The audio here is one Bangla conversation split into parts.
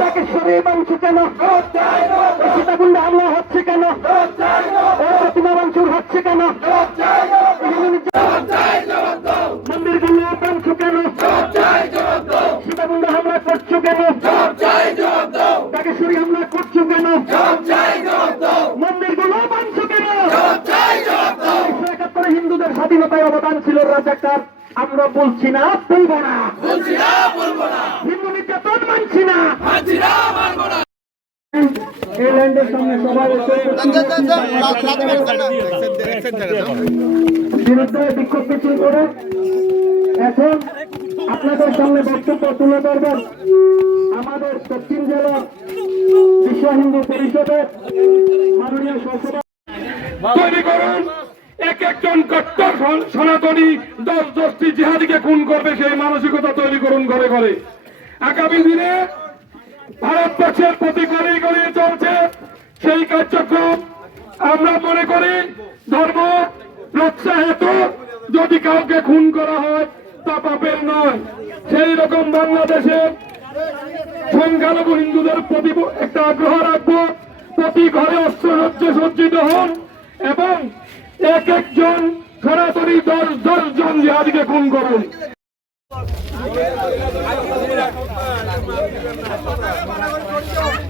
তাকে সরিয়ে মাংস কেন? সীতাকুণ্ডে হামলা হচ্ছে কেন? প্রতিমা মাংসুর হচ্ছে কেন? মন্দিরগুলো মাংস কেন? সীতাকুণ্ডে হামলা করছ কেন? তাকে সরিয়ে হামলা করছ কেন? মন্দিরগুলো মাংস কেন? একাত্তরে হিন্দুদের স্বাধীনতায় অবদান ছিল রাজাকার। আমরা বলছি না, বলব না। হিন্দু নির্যাতন মানছি না সামনে বিরুদ্ধে বিক্ষোভ মিছিল করে এখন আপনাদের সামনে বক্তব্য তুলে ধরবেন আমাদের জেলার বিশ্ব হিন্দু পরিষদের মাননীয় তৈরি করুন, এক একজন কট্টর সন- সনাতনী, দশ দশটি জিহাদিকে খুন করবে, সেই মানসিকতা তৈরি করুন ঘরে ঘরে। আগামী দিনে ভারতবর্ষের প্রতি গড়িয়ে গড়িয়ে চলছে সেই কার্যক্রম। আমরা মনে করি ধর্ম, রক্ষা হেতু, যদি কাউকে খুন করা হয় তা পাপের নয়। সেই রকম বাংলাদেশে সংখ্যালঘু হিন্দুদের প্রতি একটা আগ্রহ রাখব, প্রতি ঘরে অস্ত্র সজ্জিত হন এবং এক একজন সরাসরি দশ দশ জন জিহাদিকে খুন করুন। Thank you.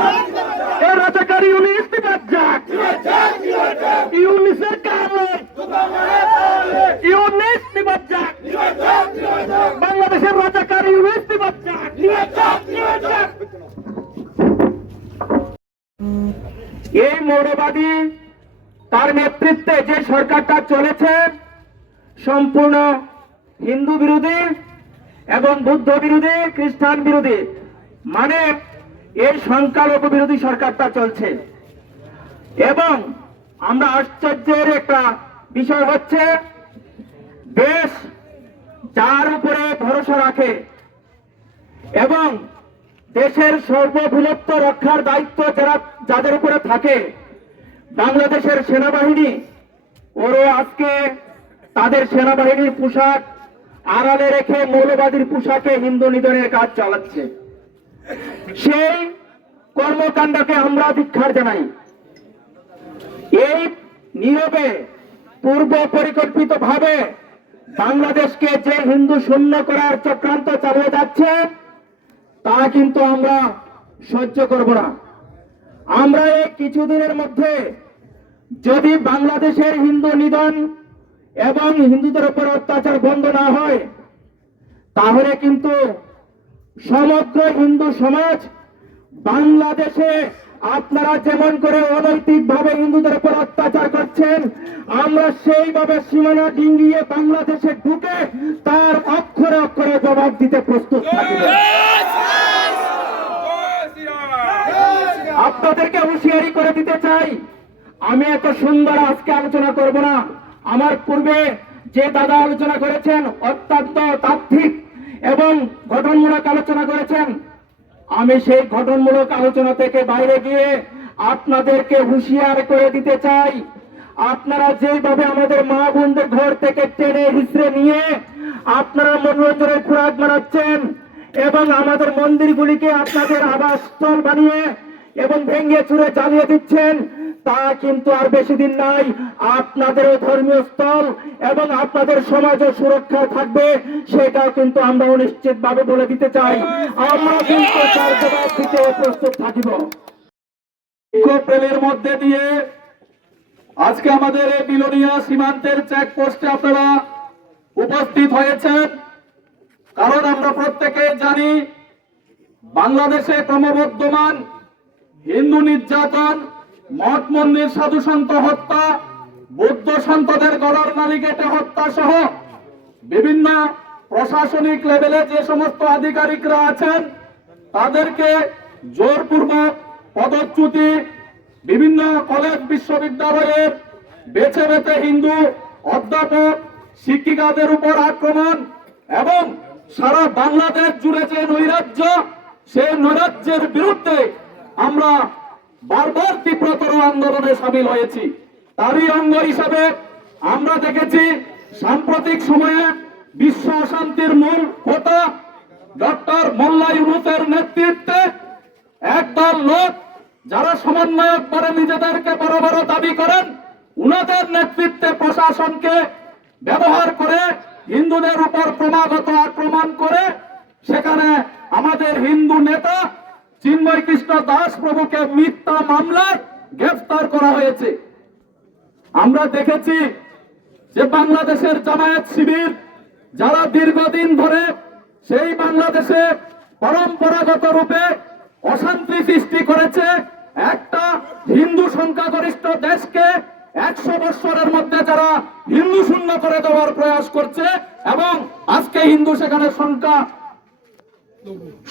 এই মৌলবাদী তার নেতৃত্বে যে সরকারটা চলেছে, সম্পূর্ণ হিন্দু বিরোধী এবং বুদ্ধ বিরোধী, খ্রিস্টান বিরোধী মানে এই সংখ্যালঘু বিরোধী সরকারটা চলছে। এবং আমরা আশ্চর্যের একটা বিষয় হচ্ছে, দেশ যার উপরে ভরসা রাখে এবং দেশের সর্বভূলত্ব রক্ষার দায়িত্ব যারা, যাদের উপরে থাকে, বাংলাদেশের সেনাবাহিনী, ওরও আজকে তাদের সেনাবাহিনীর পোশাক আড়ালে রেখে মৌলবাদীর পোশাকে হিন্দু নিধনের কাজ চালাচ্ছে। সেই কর্মকাণ্ডকে আমরা ধিক্ষার জানাই। এই নীরবে, পূর্ব পরিকল্পিত ভাবে বাংলাদেশকে যে হিন্দু শূন্য করার চক্রান্ত চালিয়ে যাচ্ছে তা কিন্তু আমরা সহ্য করব না। আমরা এই কিছুদিনের মধ্যে যদি বাংলাদেশের হিন্দু নিধন এবং হিন্দুদের উপর অত্যাচার বন্ধ না হয়, তাহলে কিন্তু সমগ্র হিন্দু সমাজ বাংলাদেশে আপনারা যেমন করে অনৈতিক ভাবে হিন্দুদের উপর অত্যাচার করছেন, আমরা সেইভাবে সীমানা ডিঙ্গিয়ে বাংলাদেশে ঢুকে তার অক্ষরে অক্ষরে জবাব দিতে প্রস্তুত থাকি। আপনাদেরকে হুঁশিয়ারি করে দিতে চাই, আমি এত সুন্দর আজকে আলোচনা করব না। আমার পূর্বে যে দাদা আলোচনা করেছেন অত্যন্ত তাত্ত্বিক এবং গঠনমূলক আলোচনা করেছেন আমি সেই গঠনমূলক আলোচনা থেকে বাইরে গিয়ে আপনাদেরকে হুঁশিয়ার করে দিতে চাই। আপনারা যেভাবে আমাদের মা বোনদের ঘর থেকে টেনে হিসড়ে নিয়ে আপনারা মনোরঞ্জনের খোরাক বানাচ্ছেন এবং আমাদের মন্দিরগুলিকে আপনাদের আবাসস্থল বানিয়ে এবং ভেঙে চুরে জ্বালিয়ে দিচ্ছেন তা কিন্তু আর বেশি দিন নাই। আপনাদের ধর্মীয় স্থল এবং আপনাদের সমাজও সুরক্ষা থাকবে, সেটাও কিন্তু আমরা অনিশ্চিত ভাবে বলে দিতে চাই। আমরা কিন্তু দিতে প্রস্তুত থাকিব। বিক্ষোভের মধ্যে দিয়ে আজকে আমাদের এই বিলোনিয়া সীমান্তের চেকপোস্টে আপনারা উপস্থিত হয়েছেন। কারণ আমরা প্রত্যেকে জানি, বাংলাদেশে ক্রমবর্ধমান হিন্দু নির্যাতন মঠ মন্দির সাধু সন্ত হত্যা, বৌদ্ধ সন্তদের গলার নালি কেটে হত্যা সহ বিভিন্ন প্রশাসনিক লেভেলে যে সমস্ত আধিকারিকরা আছেন, তাদেরকে জোরপূর্বক পদচ্যুতি, বিভিন্ন কলেজ বিশ্ববিদ্যালয়ের বেছে বেছে হিন্দু অধ্যাপক, শিক্ষিকাদের উপর আক্রমণ এবং সারা বাংলাদেশ জুড়ে যে নৈরাজ্য সেই নৈরাজ্যের বিরুদ্ধে আমরা বারবার তীব্রতর আন্দোলনে সামিল হয়েছি। তারই অঙ্গ হিসাবে আমরা দেখেছি সাম্প্রতিক সময়ে বিশ্ব অশান্তির মূল হোতা ডক্টর মোল্লা ইউনুসের নেতৃত্বে একদল লোক যারা সমন্বয়ক করে নিজেদেরকে বড় বড় দাবি করেন, উনাদের নেতৃত্বে প্রশাসনকে ব্যবহার করে হিন্দুদের উপর ক্রমাগত আক্রমণ করে সেখানে আমাদের হিন্দু নেতা চিন্ময় কৃষ্ণ দাস প্রভুকে মিথ্যা মামলায় গ্রেফতার করা হয়েছে। আমরা দেখেছি যে বাংলাদেশের জামায়াত শিবির যারা দীর্ঘদিন ধরে সেই বাংলাদেশে পরম্পরাগত রূপে অশান্তি সৃষ্টি করেছে, একটা হিন্দু সংখ্যাগরিষ্ঠ দেশকে একশো বৎসরের মধ্যে যারা হিন্দু শূন্য করে দেওয়ার প্রয়াস করছে এবং আজকে হিন্দু সেখানে সংখ্যা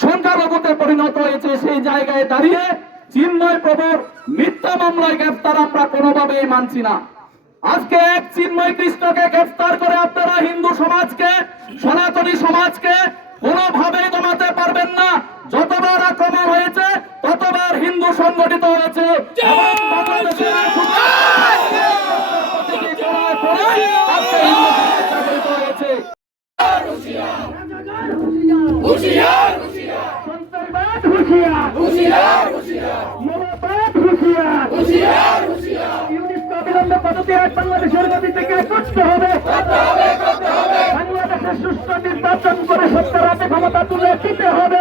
সংখ্যালঘুতে পরিণত হয়েছে সেই জায়গায় দাঁড়িয়ে চিন্ময় প্রভুর মিথ্যা মামলায় গ্রেফতার আমরা কোনোভাবেই মানছি না। আজকে এক চিন্ময় কৃষ্ণকে গ্রেফতার করে আপনারা হিন্দু সমাজকে সনাতনী সমাজকে কোনোভাবেই দমাতে পারবেন না। যতবার আক্রমণ হয়েছে ততবার হিন্দু সংগঠিত হয়েছে। এবং বাংলাদেশের প্রতিটি কোণায় কোণায় আজকে হিন্দু সমাজ সংগঠিত হয়েছে সন্ত্রাসবাদ হুঁশিয়ার মনোবাদ হুঁশিয়ার ইউনিটকে অবিলম্বে পদত্যাগ বাংলাদেশের গতি থেকে করতে হবে। বাংলাদেশের সুস্থ নির্বাচন করে সত্তর হাতে ক্ষমতা তুলে দিতে হবে।